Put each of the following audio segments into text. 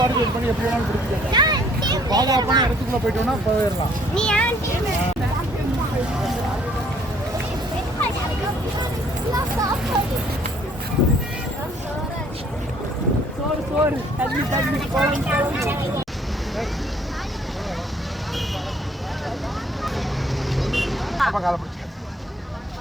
Participate பண்ணி எப்படி வேணாலும் பிடிச்சிக்கலாம் பாதுகாப்பான இடத்துக்குள்ள போயிட்டோம்னா போயிடலாம். நீ ஏன் டீம் சோறு சோறு. தண்ணி தண்ணி பிடிச்சி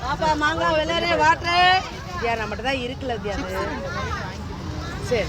பாப்பா மாங்காய் விளையாடு வாட்டரு. தியா நம்மகிட்ட தான் இருக்குல்ல தியா சரி.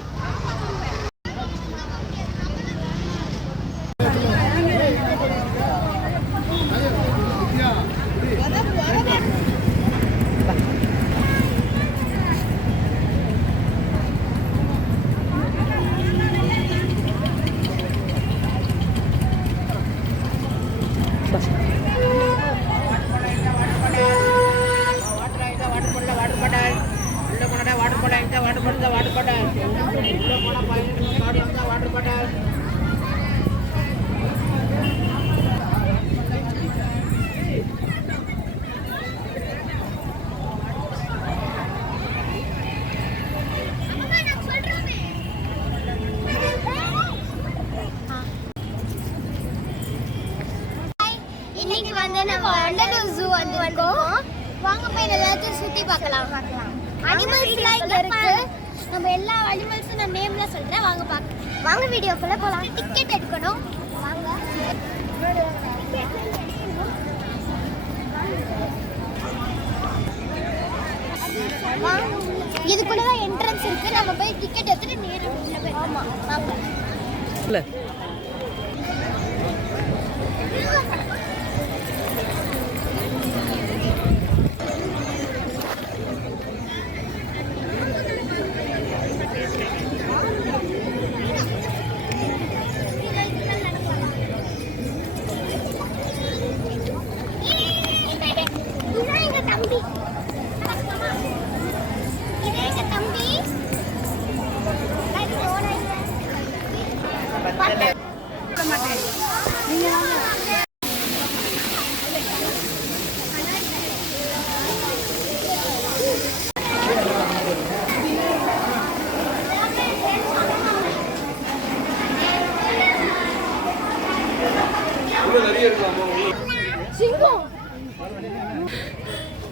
இன்னைக்கு வந்து நம்ம வண்டலூர் ஜூ வந்து வந்திருக்கோம் வாங்க எல்லாத்தையும் சுத்தி பார்க்கலாம். அனிமல்ஸ்லாம் இங்க இருக்கு. நம்ம எல்லா அனிமல்ஸும் நான் நேம்ல சொல்றேன். வாங்க பார்க்க வாங்க வீடியோக்குள்ளே போலாம். டிக்கெட் எடுக்கணும். வாங்க. இதுக்குள்ள தான் என்ட்ரன்ஸ் இருக்கு. நம்ம போய் டிக்கெட் எடுத்துட்டு நேரம் உள்ள போய் ஆமா வாங்க. இல்லை.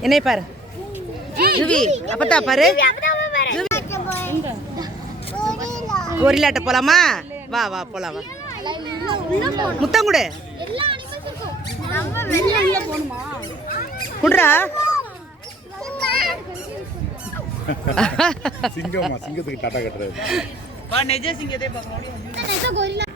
என்னை பாரு. ஜுவி அப்பத்தா பாரு. கோரிலாட்ட போலாமா? வா வா போலாம் வா. முத்தம் கொடு குடுறா. சிங்கமா சிங்கத்துக்கு டாட்டா கட்டுறது. வா நெஜ சிங்கத்தை பார்க்க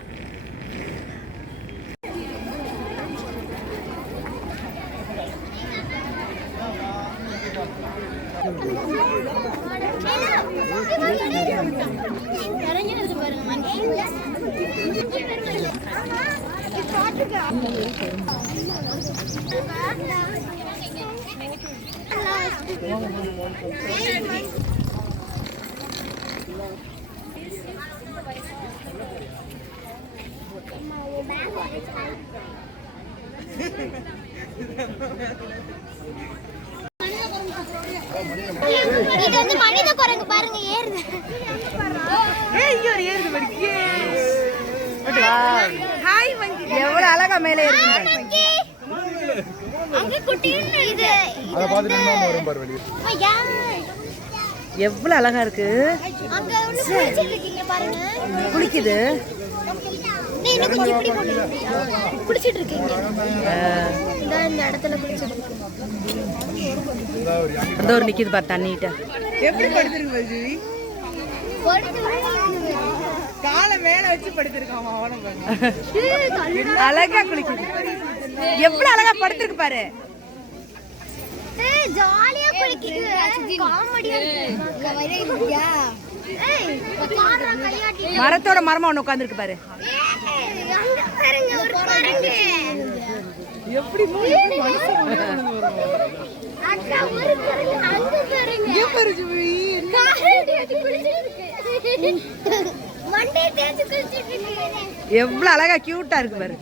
இது வந்து மனித குரங்கு பாருங்க ஏறுது. எவ்வளவு அழகா மேலே இருக்கு மங்கி. அங்க குட்டின்னு இது அதை வரும் பாரு வெளியே. ஐயா. எவ்வளவு அழகா இருக்கு. குளிக்குது. குளிச்சிட்டு இருக்கீங்க. இந்த இந்த இடத்துல குளிச்சிட்டு இருக்கீங்க அந்த ஒரு நிக்குது பாரு தண்ணிட்ட எப்படி படுத்திருக்கு காலை மேல வச்சு படுத்திருக்கான் அழகா குளிக்குது. எவ்வளவு அழகா படுத்திருக்கு பாரு. ஜாலியா குளிக்குது. மரத்தோட மரமா ஒண்ணு உட்காந்துருக்கு பாரு. ஏய், அங்க பாருங்க ஒரு குரங்கு எப்படி அக்கா ஒரு குரங்கு அங்க பாருங்க. காரடி வச்சு குளிச்சிட்டு இருக்கு. மண்டே தேய்ச்சு குளிச்சிட்டு இருக்கு. எவ்வளவு அழகா கியூட்டா இருக்கு பாரு.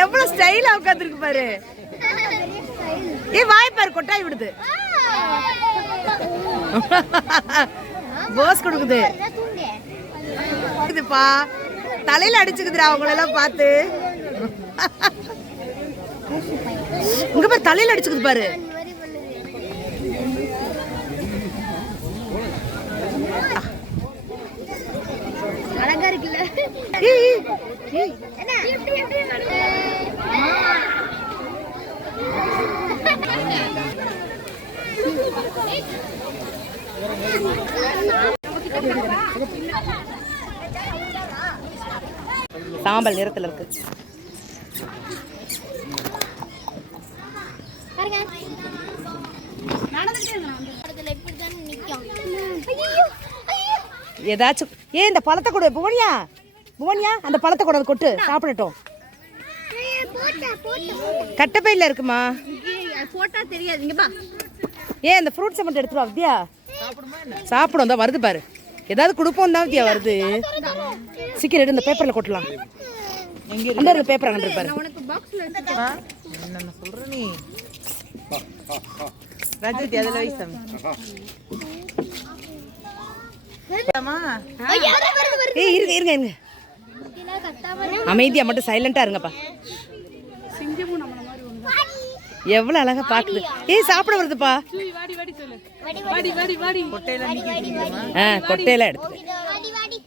எவ்வளவு ஸ்டைலா உட்காந்துருக்கு பாரு. ஏ வாய்ப்பாரு கொட்டாய் விடுது. போஸ் கொடுக்குது. அடிச்சுக்குதுப்பா தலையில அடிச்சுக்குதுடா அவங்களெல்லாம் பார்த்து. இங்க பாரு தலையில அடிச்சுக்குது பாரு. அழகா இருக்குல்ல ஏய். என்ன எப்படி எப்படி சாம்பல் நிறத்துல இருக்கு. பாருங்க. அதுல இப்படிதான் நிக்கும். ஐயோ ஐயோ ஏதாச்சும் ஏ இந்த பழத்தை கொடு புவனியா? புவனியா அந்த பழத்தை கொடு கொட்டு. சாப்பிடட்டும். போட்டா போட்டா கட்டப்பையில் இருக்குமா? போட்டா தெரியாது. ஏன் இந்த ஃப்ரூட்ஸை மட்டும் எடுத்துருவா வித்யா. சாப்பிடும் தான் வருது பாரு. ஏதாவது கொடுப்போம் தான் வித்தியா வருது. சீக்கிரம் எடுத்து இந்த பேப்பரில் கொட்டலாம். அந்த இருக்க பேப்பர் அங்கே இருப்பார் சொல்ற நீ ரஜத் அதில் வயசு ஏய் இருங்க இருங்க இருங்க. அமைதியாக அமைதியா மட்டும் சைலண்டா இருங்கப்பா. எவ்வளவு அழகா பாக்குது ஏய் சாப்பிட வருதுப்பா. ஆ கொட்டையெல்லாம் எடுத்து வாடி வாடி.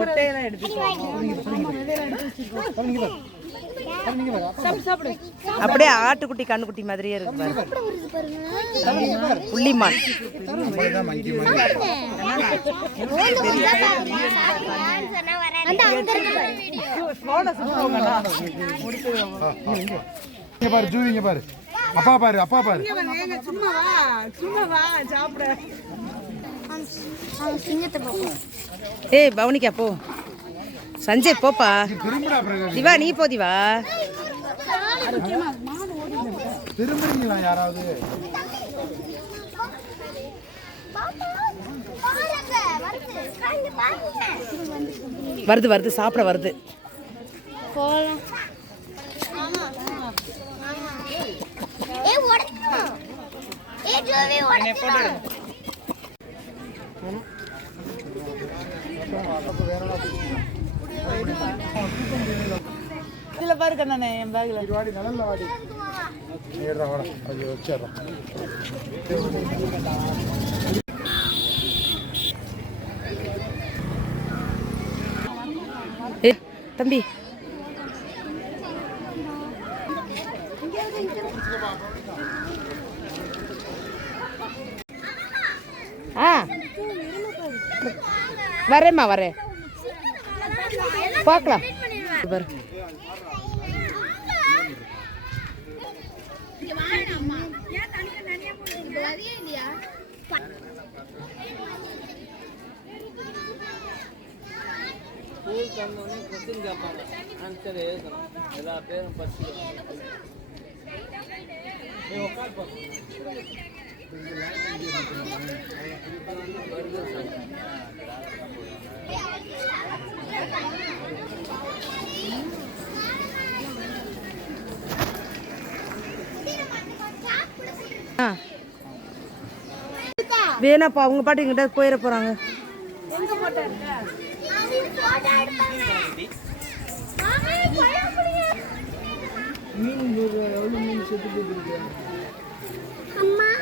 கொட்டையெல்லாம் எடுத்து அப்படியே ஆட்டுக்குட்டி கண்ணுக்குட்டி மாதிரியே இருக்கு புள்ளிமான். பாரு இங்க பாரு. அப்பா பாரு அப்பா பாரு. சும்மா வா சும்மா வா சாப்பிட. ஏய் பவனிக்கா போ. சஞ்சய் போப்பா. திரும்புடா பிரகாஷ். திவா நீ போ திவா. திரும்புறீங்களா யாராவது? வருது வருது சாப்பிட வருது. போலாம் ஏ உடைக்கணும் ஏ ஜோவி உடைக்கணும் இதில் பாரு கண்ணனே என் பேக்கில் இது வாடி நல்ல வாடி ஏறா வாடா ஏ தம்பி வரேம்மா வரேன். பார்க்கலாம். இது பாரு ஆ வேணாப்பா அவங்க பாட்டு எங்கிட்ட போயிட போறாங்க. ராயல் பெங்கால் டைகர் ஏந்துக்குதே எல்லாரும்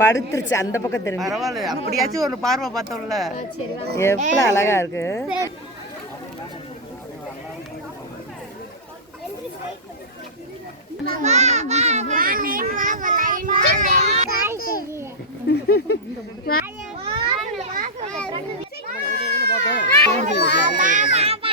படுத்துருச்சு அந்த பக்கம் தெரியும் பரவாயில்ல அப்படியாச்சும் ஒரு பார்வை பார்த்தோம்ல. எவ்வளோ அழகா இருக்கு. பார்த்தோம்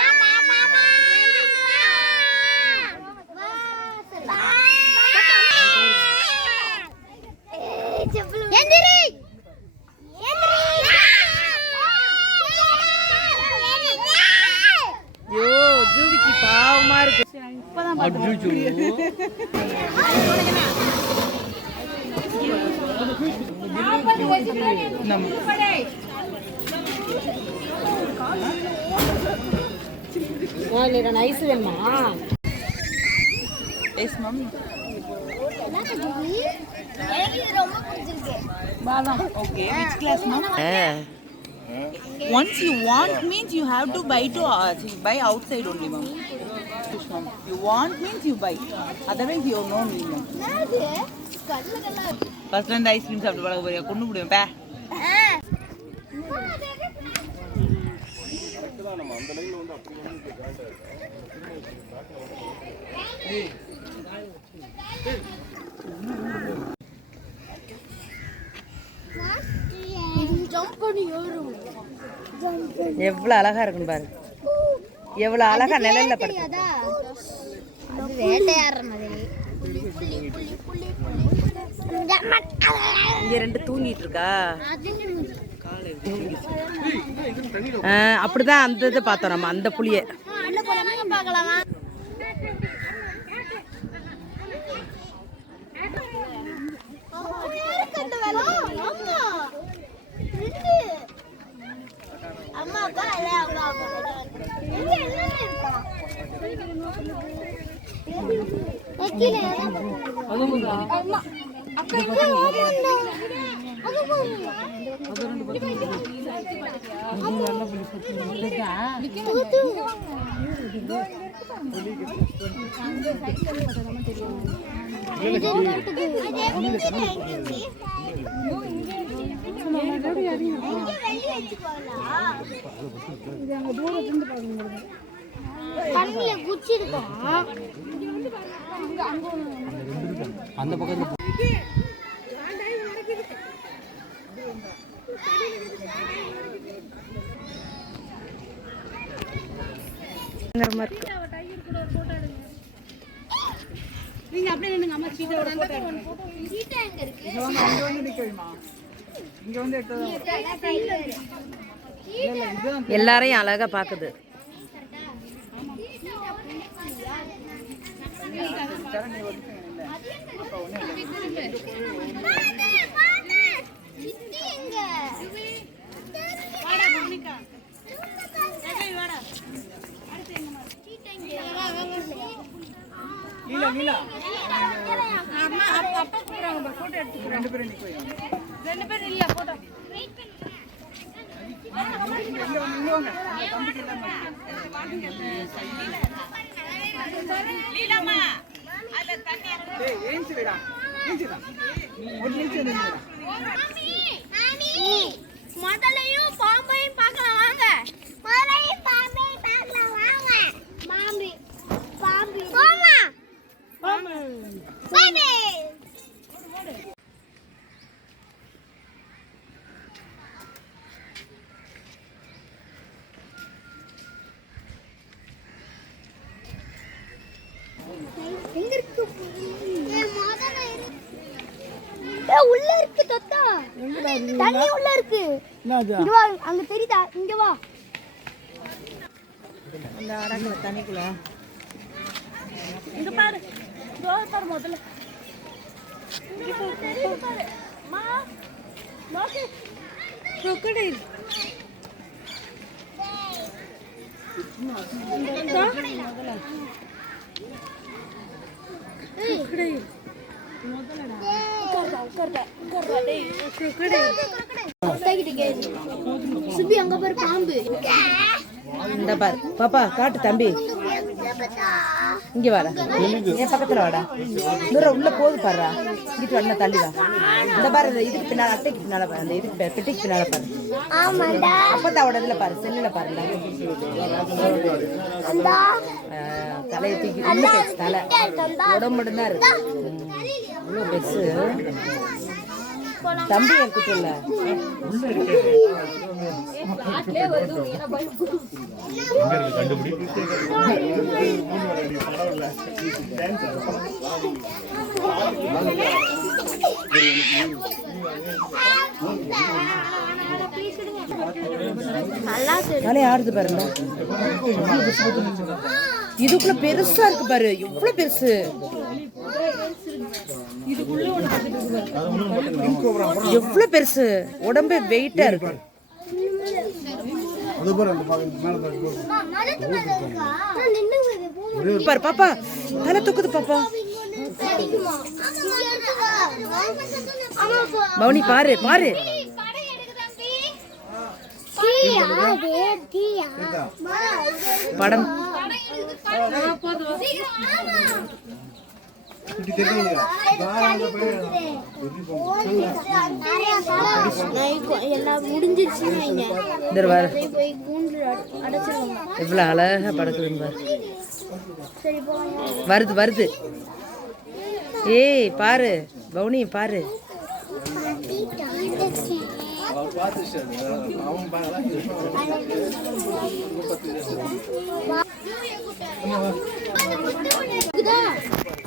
Once you want means you have to buy to uh, buy outside only, ma'am. Ma'am. You want means you buy. Otherwise you no need, ma'am. இருக்கு. ஃபர்ஸ்ட் ரெண்டு ஐஸ்கிரீம் சாப்பிட்டு பழக போறியா கொண்டு முடியும் பே ஜம்ப் பண்ணி ஏறும் ஜம்ப் பண்ணி எவ்வளோ அழகா இருக்குன்னு பாரு எவ்வளோ அழகா நிழல்ல படுத்து. இங்க ரெண்டு தூங்கிட்டு இருக்கா? அப்படிதான் அந்த இதை பார்த்தோம் நம்ம அந்த புளிய உள்ள போலாமா பார்க்கலாமா அம்மா அப்பா இல்ல அவங்க அப்பா இங்க என்ன இருக்கா கீழே கண்ணில குச்சி இருக்கும் பயங்கரமா இருக்கு. சீட்டா எங்க இருக்கு? இங்க வந்து நிக்கணுமா? இங்க வந்து எடுத்ததா? எல்லாரையும் அழகா பாக்குது நீலா நீலா அம்மா அப்பா அப்பா கூப்பிடுறாங்க போட்டோ எடுத்து ரெண்டு பேரும் நிக்கணும் ரெண்டு பேரும் இல்ல போட்டோ இங்க வந்து இங்க வாங்க அந்த தம்பிக்கு எல்லாம் லீலாமா அதுல தண்ணி ஏய் ஏஞ்சி விடா ஏஞ்சிடா. ஒரு நிமிஷம் நில்லுடா. முதலையும் பாம்பையும் பார்க்கலாம் வாங்க முதலையும் பாம்பையும் பார்க்கலாம் வாங்க மாம்பி பாம்பி போமா பாம்பி எங்க இருக்கு ஏய், முதல்ல இருக்கு. ஏய், உள்ள இருக்கு தொத்தா. தண்ணி உள்ள இருக்கு. இங்க வா அங்க தெரியுதா? இங்க வா. அந்த அடங்குல தண்ணிக்குள்ள. இங்க பாரு. இதோ பாரு முதல்ல crocodile. இந்த பாரு. பாப்பா காட்டு தம்பி. இங்க வாடா. என் பக்கத்துல வாடா. தூரம் உள்ள போகுது பாருடா. இங்கிட்டு வரணும் தள்ளி வா. இந்த பாரு இந்த இதுக்கு பின்னால அட்டைக்கு பின்னால பாரு. அந்த இதுக்கு பெட்டிக்கு பின்னால பாரு. ஆமாண்டா. அப்பதாவோட இதுல பாரு செல்லுல பாருடா தலையை தூக்கி உள்ள தலை. உடம்பு மட்டும்தான் இருக்கு. இவ்வளோ பெருசு. தம்பி என் குட்டில நல்லா ஆடுது பாருங்க. இதுக்குள்ள பெருசா இருக்கு பாரு. எவ்வளவு பெருசு? எவ்வளவு பெருசு? உடம்பே வெயிட்டா இருக்கு. அது பாரு பாப்பா தலை தூக்குது பாப்பா. பவுனி பாரு பாரு. படம். பாரு எவ்வளவு அழகா படுக்குதுன்னு பாரு சரி போங்க வருது வருது ஏய் பாரு பவுனி பாரு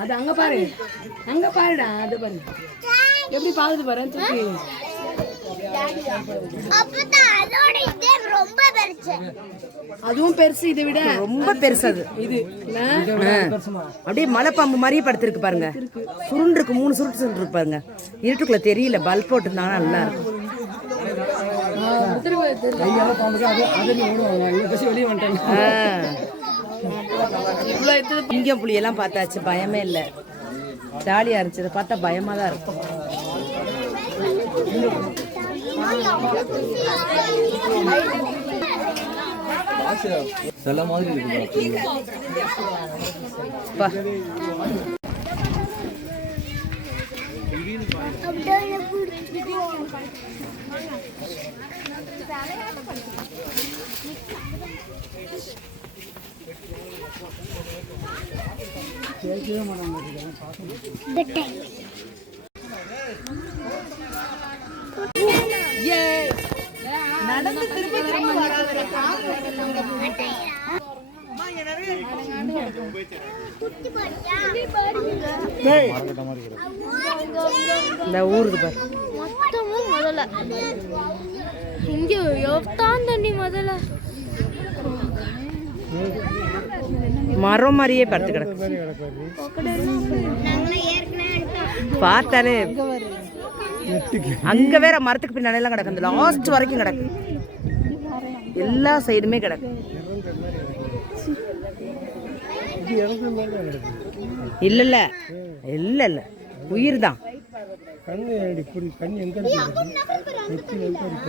அது அங்க பாரு. அங்க பாருடா அது பாரு. எப்படி பாக்குது பாரு பெருசு. அதுவும் பெருசு இதை விட. ரொம்ப பெருசு அது. இது. அப்படியே மலைப்பாம்பு மாதிரியே படுத்திருக்கு பாருங்க. சுருண்டு இருக்கு மூணு சுருட்டு சுருண்டு இருக்கு பாருங்க. இருட்டுக்குள்ள தெரியல பல்ப் போட்டுருந்தாங்கன்னா நல்லா இருக்கும். திரும்ப திரும்ப. ஓடுவாங்க இதை சிங்கம் புலியெல்லாம் பார்த்தாச்சு பயமே இல்லை. ஜாலியா இருந்துச்சு. இதை பார்த்தா பயமா தான் இருக்கும். சில மாதிரி இருக்கு பா. நடந்து திருப்பி திரும்ப வராது. மரக்கட்ட மாதிரி இந்த ஊருக்கு பாரு மொத்தமும் முதல்ல இங்க எவ்வளோ தண்ணி முதல்ல மரம் மாதிரியே படுத்து கிடக்கு. பார்த்தாலே அங்க வேற மரத்துக்கு பின்னாடி எல்லாம் கிடக்கு. அந்த லாஸ்ட் வரைக்கும் கிடக்கு. எல்லா சைடுமே கிடக்கு. இல்ல இல்ல. இல்ல இல்ல. உயிர் தான் கண்ணு இப்படி கண் எங்க இருக்கு?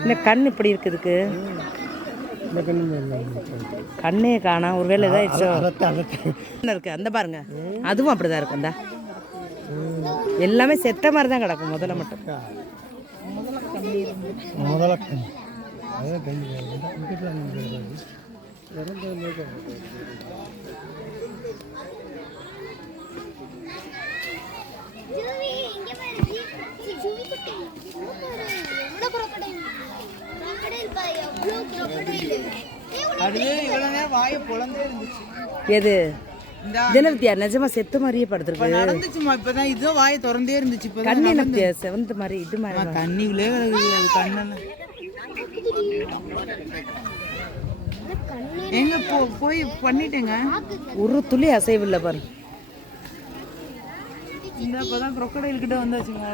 இல்ல கண் இப்படி இருக்குதுக்கு இந்த கண்ணு காணா ஒருவேளை ஏதாச்சும் அதத்த அதத்த இருக்கு அந்த பாருங்க. அதுவும் அப்படிதான் இருக்கு அந்த எல்லாமே செத்த மாதிரி தான் கிடக்கும் முதல்ல மட்டும். முதல்ல அதான் கண் இங்கிட்ட ஜூவி இங்க பாரு ஜி ஜூவி குட்டி எவ்வளவு crocodile crocodile பாரு எவ்வளவு crocodile அது இவ்வளவு நேரம் வாயை பொழந்தே இருந்துச்சு எது? இந்த. தினவித்யா நிஜமா செத்த மாதிரியே இப்ப படுத்துருக்கு நடந்துச்சுமா இப்பதான் இதுவும் வாயை திறந்தே இருந்துச்சு இப்பதான் கண்ணு என்ன வித்தியா- செவந்த மாதிரி இது மாதிரி தண்ணிக்குள்ளே கண்ணெல்லாம். எங்க போ போய் பண்ணிட்டேங்க. ஒரு துளி அசைவில்லை பாரு. இந்த crocodile கிட்ட வந்தாச்சுங்க